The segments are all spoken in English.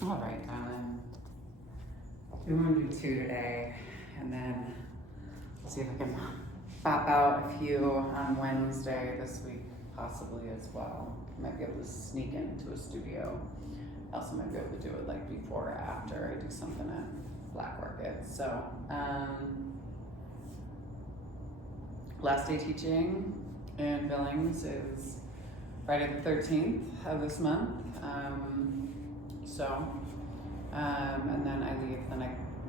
All right, we want to do 2 today, and then see if I can pop out a few on Wednesday this week, possibly as well. Might be able to sneak into a studio. I also might be able to do it like before or after I do something at Black Orchid. So, last day teaching in Billings is Friday the 13th of this month. And then I leave the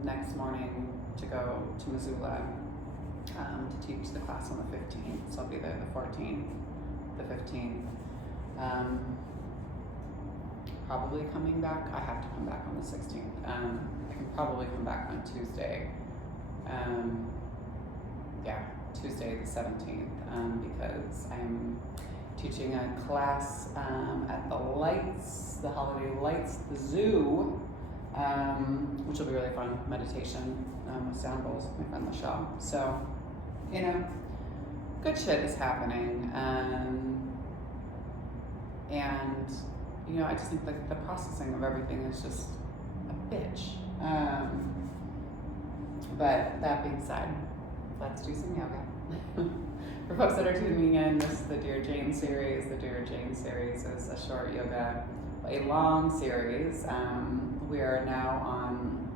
next morning to go to Missoula to teach the class on the 15th. So I'll be there the 14th, the 15th. Probably coming back. I have to come back on the 16th. I can probably come back on Tuesday. Tuesday the 17th, because I'm teaching a class at the Lights, the Holiday Lights, the zoo, which will be really fun. Meditation with sound bowls with my friend Michelle. So, good shit is happening. I just think the processing of everything is just a bitch. But that being said, let's do some yoga. For folks that are tuning in, this is the Dear Jane series. The Dear Jane series is a short yoga, a long series. We are now on,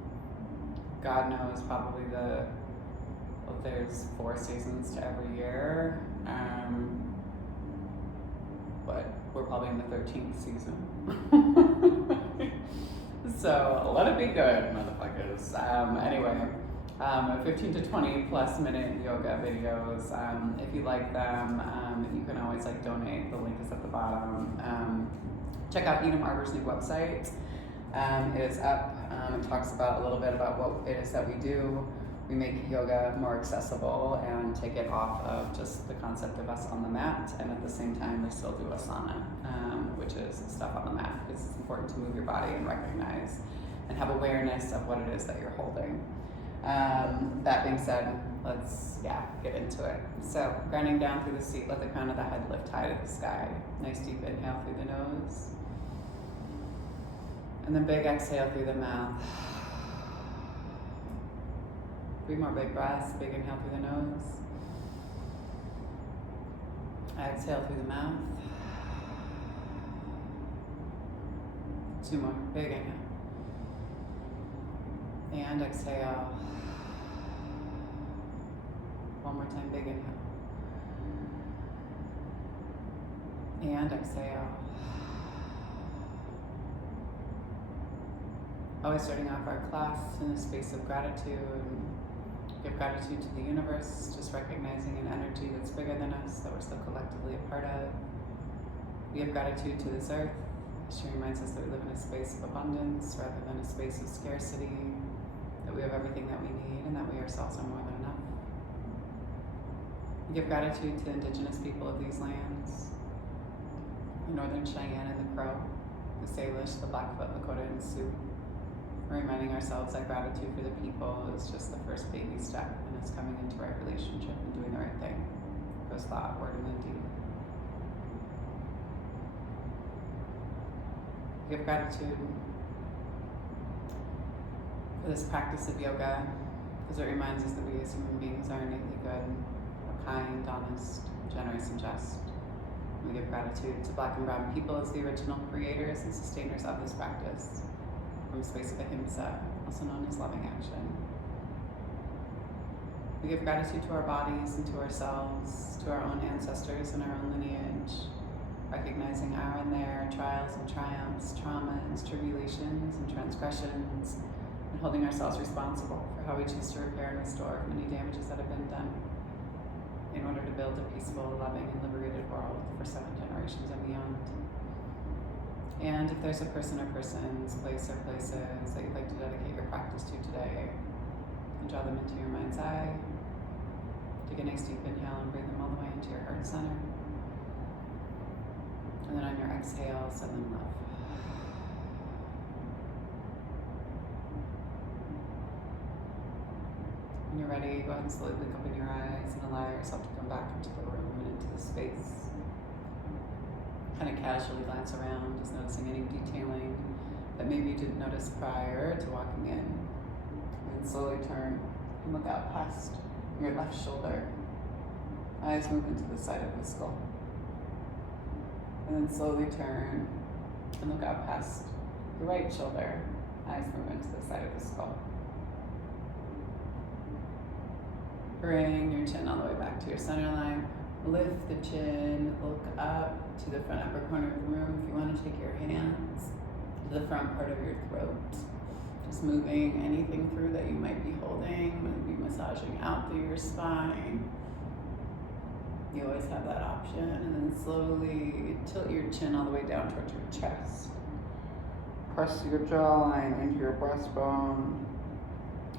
God knows, probably there's 4 seasons to every year. But we're probably in the 13th season. So let it be good, motherfuckers. Anyway, 15 to 20 plus minute yoga videos. If you like them, you can always donate. The link is at the bottom. Check out Edom Arbor's new website. It is up. It talks about a little bit about what it is that we do. We make yoga more accessible and take it off of just the concept of us on the mat, and at the same time we still do asana, which is stuff on the mat. It's important to move your body and recognize and have awareness of what it is that you're holding. That being said, let's get into it. So grounding down through the seat, let the crown of the head lift high to the sky. Nice deep inhale through the nose, and then big exhale through the mouth. 3 more big breaths. Big inhale through the nose. Exhale through the mouth. 2 more. Big inhale. And exhale. 1 more time. Big inhale. And exhale. Always starting off our class in a space of gratitude. Give gratitude to the universe, just recognizing an energy that's bigger than us, that we're still collectively a part of. We give gratitude to this earth. She reminds us that we live in a space of abundance rather than a space of scarcity, that we have everything that we need, and that we ourselves are more than enough. We give gratitude to indigenous people of these lands, the Northern Cheyenne and the Crow, the Salish, the Blackfoot, Lakota, and Sioux. Reminding ourselves that gratitude for the people is just the first baby step in us coming into our relationship and doing the right thing. Goes thought, word, and then deed. Give gratitude for this practice of yoga, because it reminds us that we as human beings are innately good, we're kind, honest, generous, and just. We give gratitude to Black and Brown people as the original creators and sustainers of this practice, from a space of ahimsa, also known as loving action. We give gratitude to our bodies and to ourselves, to our own ancestors and our own lineage, recognizing our and their trials and triumphs, traumas, tribulations, and transgressions, and holding ourselves responsible for how we choose to repair and restore from any damages that have been done in order to build a peaceful, loving, and liberated world for 7 generations and beyond. And if there's a person or persons, place or places that you'd like to dedicate your practice to today, you can draw them into your mind's eye. Take a nice deep inhale and breathe them all the way into your heart center. And then on your exhale, send them love. When you're ready, go ahead and slowly blink open your eyes and allow yourself to come back into the room and into the space. Kind of casually glance around, just noticing any detailing, that maybe you didn't notice prior to walking in. And slowly turn and look out past your left shoulder. Eyes move into the side of the skull. And then slowly turn and look out past your right shoulder. Eyes move into the side of the skull. Bring your chin all the way back to your center line. Lift the chin, look up to the front upper corner of the room. If you want to take your hands to the front part of your throat, just moving anything through that you might be holding, maybe massaging out through your spine. You always have that option. And then slowly tilt your chin all the way down towards your chest. Press your jawline into your breastbone.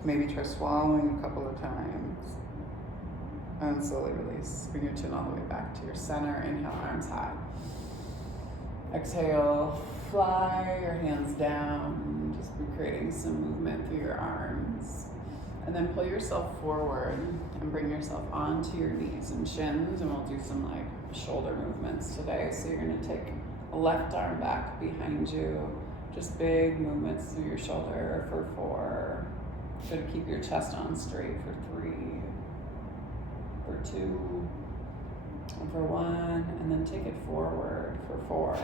Maybe try swallowing a couple of times. And slowly release. Bring your chin all the way back to your center. Inhale, arms high. Exhale, fly your hands down. Just be creating some movement through your arms. And then pull yourself forward and bring yourself onto your knees and shins. And we'll do some like shoulder movements today. So you're gonna take a left arm back behind you. Just big movements through your shoulder for 4. Should keep your chest on straight for 3, for 2, and for 1, and then take it forward for 4,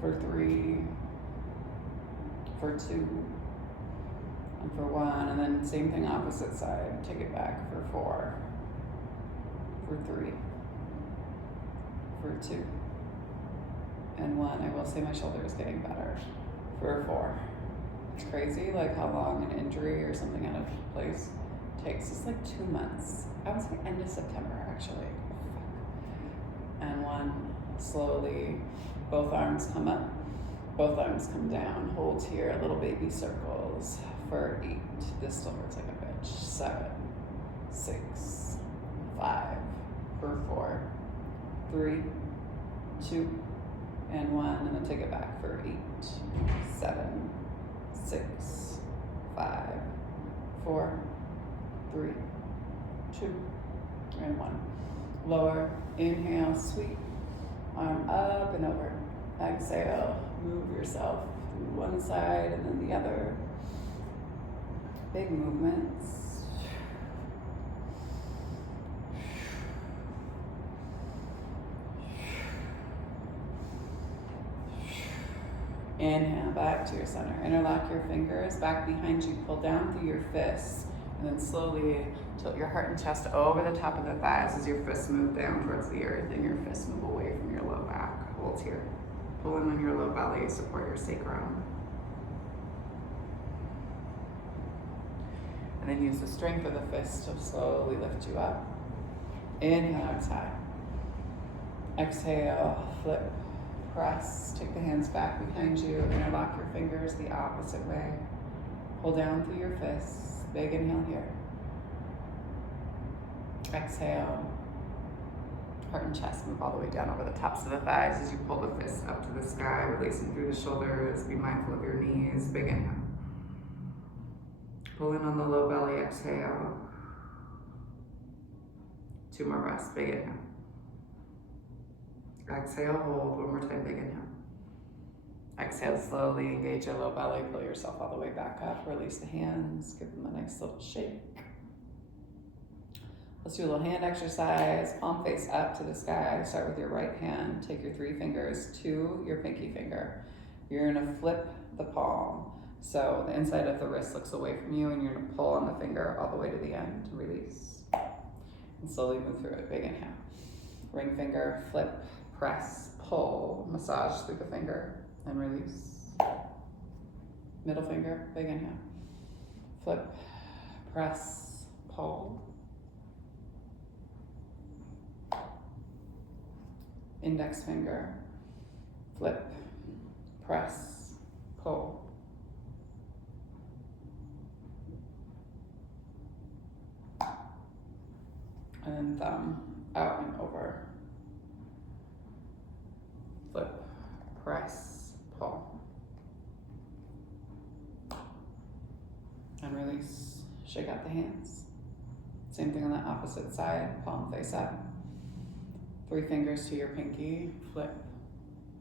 for 3, for 2, and for 1, and then same thing opposite side. Take it back for 4, for 3, for 2, and 1. I will say my shoulder is getting better. For 4. It's crazy, like how long an injury or something out of place takes. It's like 2 months. I was like end of September actually. And 1, slowly, both arms come up, both arms come down. Hold here, little baby circles for 8. This still hurts like a bitch. 7, 6, 5, for 4, 3, 2, and 1, and then take it back for 8, 7, 6, 5, 4, 3, 2, and 1. Lower, inhale, sweep, arm up and over. Exhale, move yourself to one side and then the other. Big movements. Inhale, back to your center. Interlock your fingers back behind you. Pull down through your fists. And then slowly tilt your heart and chest over the top of the thighs as your fists move down towards the earth and your fists move away from your low back. Hold here. Pull in on your low belly, support your sacrum. And then use the strength of the fist to slowly lift you up. Inhale, arms high. Exhale, flip. Press, take the hands back behind you, interlock your fingers the opposite way. Pull down through your fists, big inhale here. Exhale, heart and chest move all the way down over the tops of the thighs as you pull the fists up to the sky, releasing through the shoulders. Be mindful of your knees, big inhale. Pull in on the low belly, exhale. 2 more breaths, big inhale. Exhale, hold, 1 more time, big inhale. Exhale, slowly engage your low belly, pull yourself all the way back up, release the hands, give them a nice little shake. Let's do a little hand exercise, palm face up to the sky. Start with your right hand, take your 3 fingers to your pinky finger. You're gonna flip the palm. So the inside of the wrist looks away from you and you're gonna pull on the finger all the way to the end, release. And slowly move through it, big inhale. Ring finger, flip, press, pull, massage through the finger, and release. Middle finger, big inhale. Flip, press, pull. Index finger, flip, press, pull. And then thumb out and over. Flip, press, pull. And release. Shake out the hands. Same thing on the opposite side, palm face up. 3 fingers to your pinky, flip,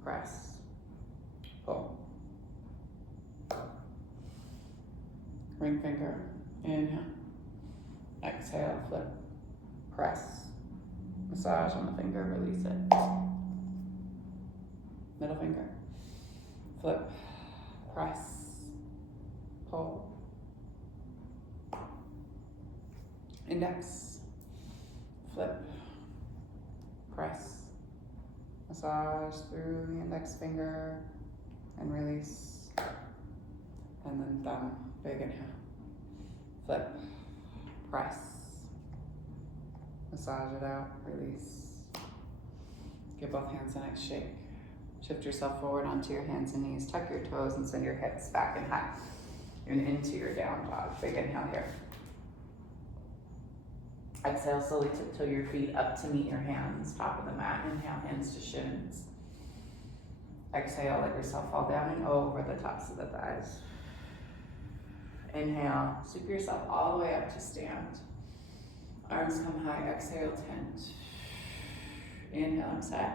press, pull. ring finger, inhale. Exhale, flip, press, massage on the finger, release it. Middle finger, flip, press, pull. Index, flip, press, massage through the index finger, and release. And then thumb, big inhale, flip, press, massage it out, release. Give both hands a nice shake. Shift yourself forward onto your hands and knees, tuck your toes and send your hips back and high. And into your down dog, big inhale here. Exhale, slowly tiptoe your feet up to meet your hands, top of the mat. Inhale, hands to shins. Exhale, let yourself fall down and over the tops of the thighs. Inhale, sweep yourself all the way up to stand. Arms come high, exhale, tent. Inhale, upside.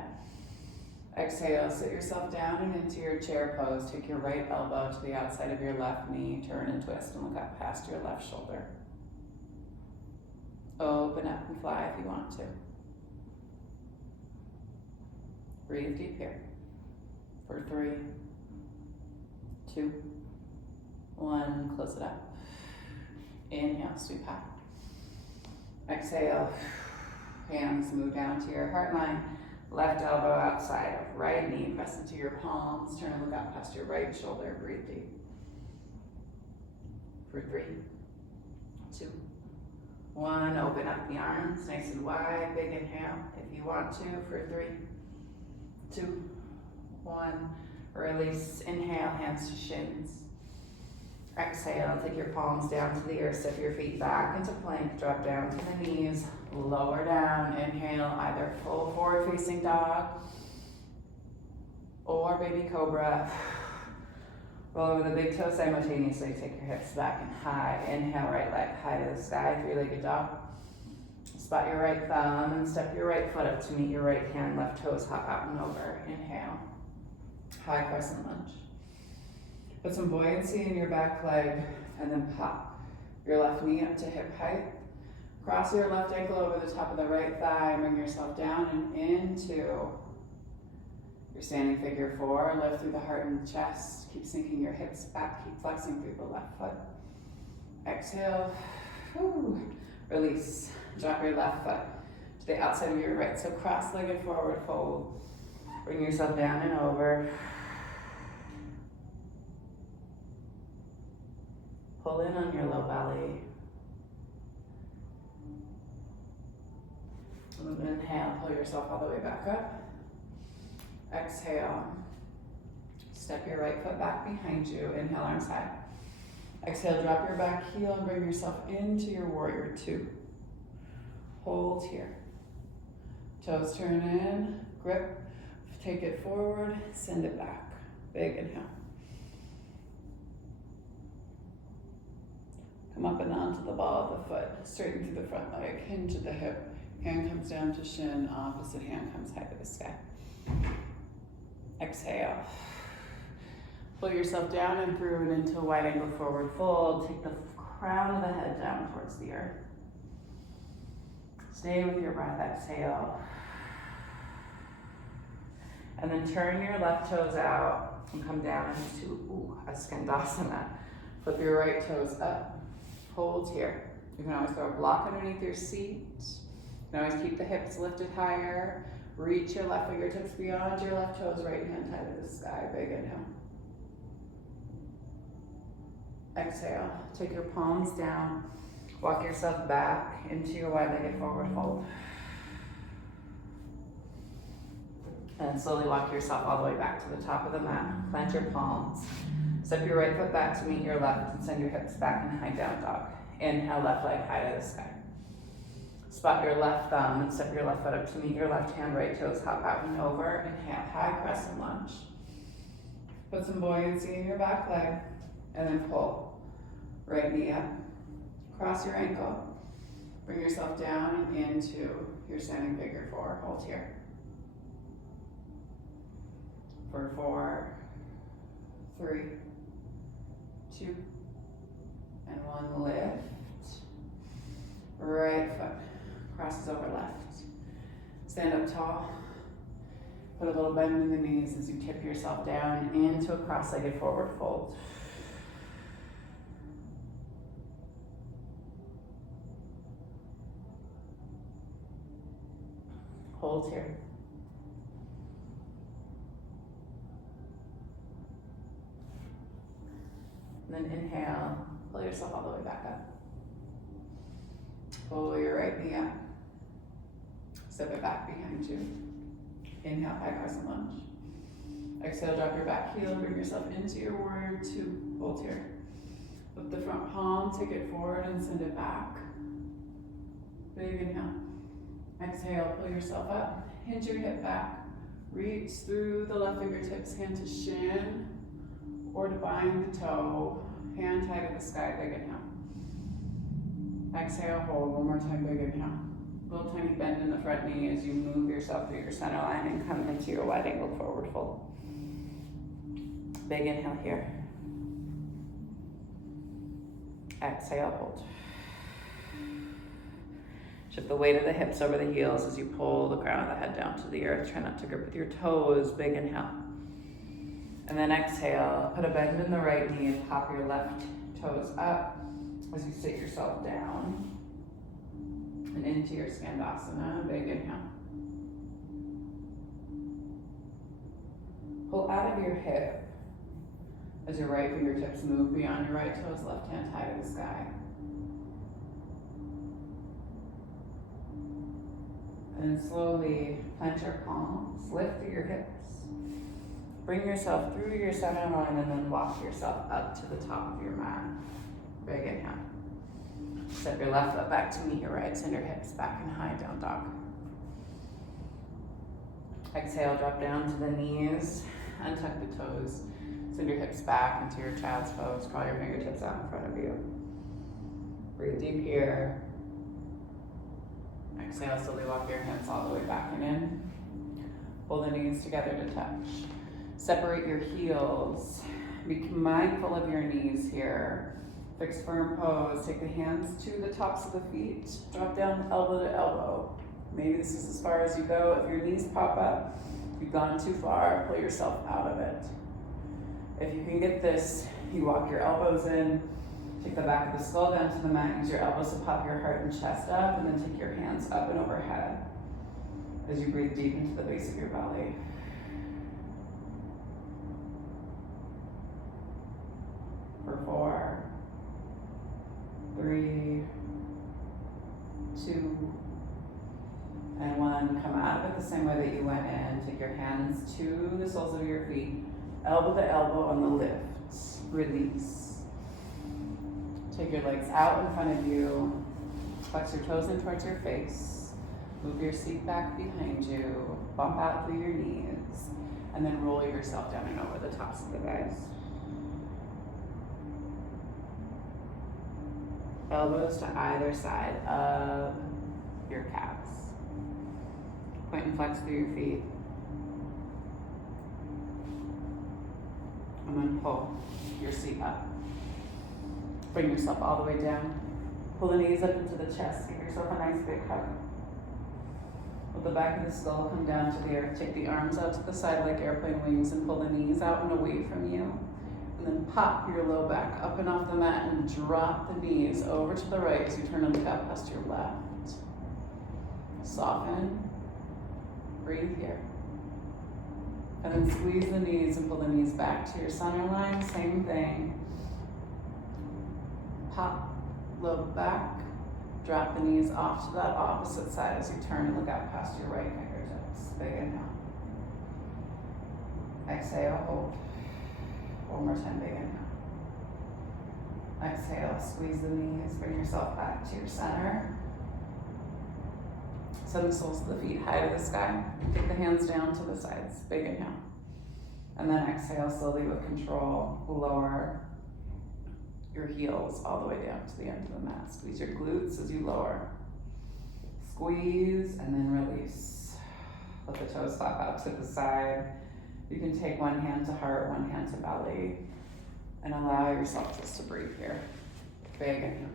Exhale, sit yourself down and into your chair pose. Take your right elbow to the outside of your left knee, turn and twist and look up past your left shoulder. Open up and fly if you want to. Breathe deep here. For 3, 2, 1, close it up. Inhale, sweep high. Exhale, hands move down to your heart line. Left elbow outside of right knee, press into your palms, turn and look out past your right shoulder, breathe deep. For 3, 2, 1, open up the arms, nice and wide, big inhale if you want to, for 3, 2, 1, release, inhale, hands to shins. Exhale, take your palms down to the earth, step your feet back into plank, drop down to the knees, lower down, inhale, either full forward facing dog or baby cobra. Roll over the big toe simultaneously, take your hips back and high. Inhale, right leg high to the sky, three-legged dog. Spot your right thumb and step your right foot up to meet your right hand, left toes hop out and over. Inhale, high crescent lunge. Put some buoyancy in your back leg and then pop your left knee up to hip height. Cross your left ankle over the top of the right thigh, bring yourself down and into your standing figure 4. Lift through the heart and chest. Keep sinking your hips back, keep flexing through the left foot. Exhale, release. Drop your left foot to the outside of your right. So cross-legged forward fold. Bring yourself down and over. Pull in on your low belly. And then inhale, pull yourself all the way back up. Exhale. Step your right foot back behind you. Inhale, arms high. Exhale, drop your back heel and bring yourself into your warrior 2. Hold here. Toes turn in, grip, take it forward, send it back. Big inhale. Come up and onto the ball of the foot, straighten through the front leg, hinge at the hip. Hand comes down to shin, opposite hand comes high to the sky. Exhale. Pull yourself down and through and into a wide angle forward fold. Take the crown of the head down towards the earth. Stay with your breath, exhale. And then turn your left toes out and come down into a skandasana. Flip your right toes up. Hold here. You can always throw a block underneath your seat. You can always keep the hips lifted higher. Reach your left fingertips beyond your left toes, right hand high to the sky. Big inhale. Exhale. Take your palms down. Walk yourself back into your wide-legged forward fold. And slowly walk yourself all the way back to the top of the mat. Plant your palms. Step your right foot back to meet your left and send your hips back in high down dog. Inhale, left leg high to the sky. Spot your left thumb and step your left foot up to meet your left hand, right toes hop out and over. Inhale, high crescent lunge. Put some buoyancy in your back leg and then pull. Right knee up. Cross your ankle. Bring yourself down and into your standing figure 4. Hold here. For 4, 3, 2, And one lift. Right foot crosses over left. Stand up tall. Put a little bend in the knees as you tip yourself down into a cross-legged forward fold. Hold here. And then inhale, pull yourself all the way back up. Pull your right knee up. Step it back behind you. Inhale, high crescent lunge. Exhale, drop your back heel, bring yourself into your warrior two. Hold here. Lift the front palm, take it forward and send it back. Big inhale. Exhale, pull yourself up. Hinge your hip back. Reach through the left fingertips, hand to shin or to bind the toe. Hand tight at the sky, big inhale. Exhale, hold, one more time, big inhale. Little tiny bend in the front knee as you move yourself through your center line and come into your wide angle forward fold. Big inhale here. Exhale, hold. Shift the weight of the hips over the heels as you pull the crown of the head down to the earth. Try not to grip with your toes. Big inhale. And then exhale, put a bend in the right knee and pop your left toes up as you sit yourself down and into your Skandasana. Big inhale. Pull out of your hip as your right fingertips move beyond your right toes, left hand tight to the sky. And slowly plant your palms, lift through your hips. Bring yourself through your center line and then walk yourself up to the top of your mat. Big inhale. Step your left foot back to meet your right, send your hips back in high down dog. Exhale, drop down to the knees, untuck the toes, send your hips back into your child's pose, crawl your fingertips out in front of you. Breathe deep here. Exhale, slowly walk your hands all the way back and in. Pull the knees together to touch. Separate your heels. Be mindful of your knees here. Fix firm pose. Take the hands to the tops of the feet. Drop down elbow to elbow. Maybe this is as far as you go. If your knees pop up, you've gone too far, pull yourself out of it. If you can get this, you walk your elbows in. Take the back of the skull down to the mat. Use your elbows to pop your heart and chest up, and then take your hands up and overhead as you breathe deep into the base of your belly. For 4, 3, 2, and 1. Come out of it the same way that you went in. Take your hands to the soles of your feet, elbow to elbow on the lift. Release. Take your legs out in front of you. Flex your toes in towards your face. Move your seat back behind you. Bump out through your knees. And then roll yourself down and over the tops of the thighs. Elbows to either side of your calves. Point and flex through your feet. And then pull your seat up. Bring yourself all the way down. Pull the knees up into the chest. Give yourself a nice big hug. Let the back of the skull come down to the earth. Take the arms out to the side like airplane wings and pull the knees out and away from you. And then pop your low back up and off the mat and drop the knees over to the right as you turn and look out past your left. Soften. Breathe here. And then squeeze the knees and pull the knees back to your center line. Same thing. Pop, low back, drop the knees off to that opposite side as you turn and look out past your right fingertips. Big inhale. Exhale, hold. One more time, big inhale. Exhale, squeeze the knees, bring yourself back to your center. Send the soles of the feet high to the sky. Take the hands down to the sides, big inhale. And then exhale slowly with control, lower your heels all the way down to the end of the mat. Squeeze your glutes as you lower. Squeeze and then release. Let the toes flap out to the side. You can take one hand to heart, one hand to belly, and allow yourself just to breathe here. Big inhale.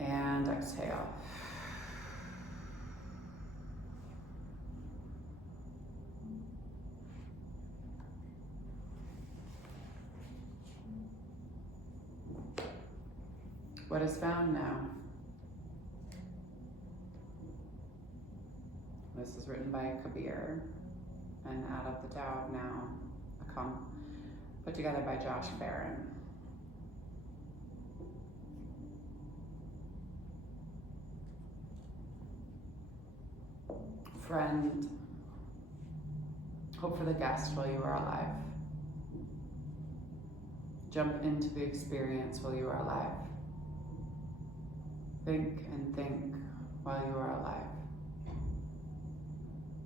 And exhale. What is found now? This is written by Kabir and Out of the Tao of Now, put together by Josh Barron. Friend, hope for the guest while you are alive. Jump into the experience while you are alive. Think and think while you are alive.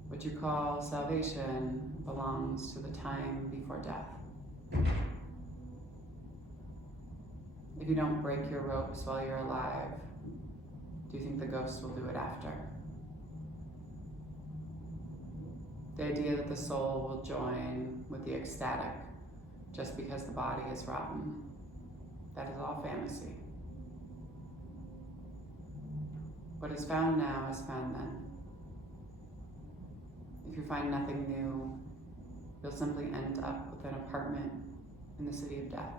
What you call salvation belongs to the time before death. If you don't break your ropes while you're alive, do you think the ghost will do it after? The idea that the soul will join with the ecstatic just because the body is rotten, that is all fantasy. What is found now is found then. If you find nothing new, you'll simply end up with an apartment in the city of death.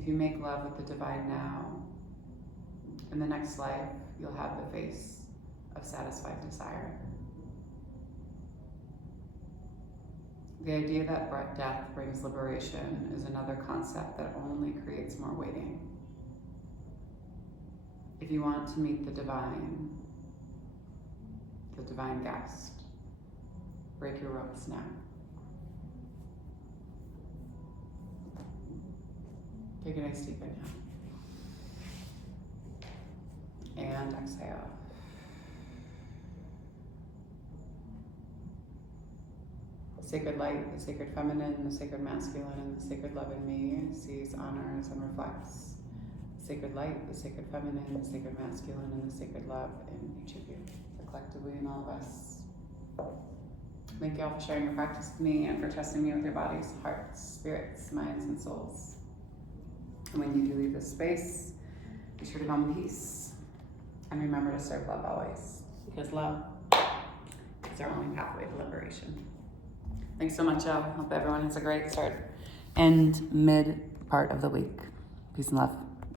If you make love with the divine now, in the next life, you'll have the face of satisfied desire. The idea that death brings liberation is another concept that only creates more waiting. If you want to meet the divine guest, break your ropes now. Take a nice deep inhale. And exhale. The sacred light, the sacred feminine, the sacred masculine, and the sacred love in me sees, honors, and reflects the sacred light, the sacred feminine, the sacred masculine, and the sacred love in each of you, collectively in all of us. Thank you all for sharing your practice with me and for trusting me with your bodies, hearts, spirits, minds, and souls. And when you do leave this space, be sure to come in peace. And remember to serve love always, because love is our only pathway to liberation. Thanks so much, y'all. Hope everyone has a great start and mid part of the week. Peace and love.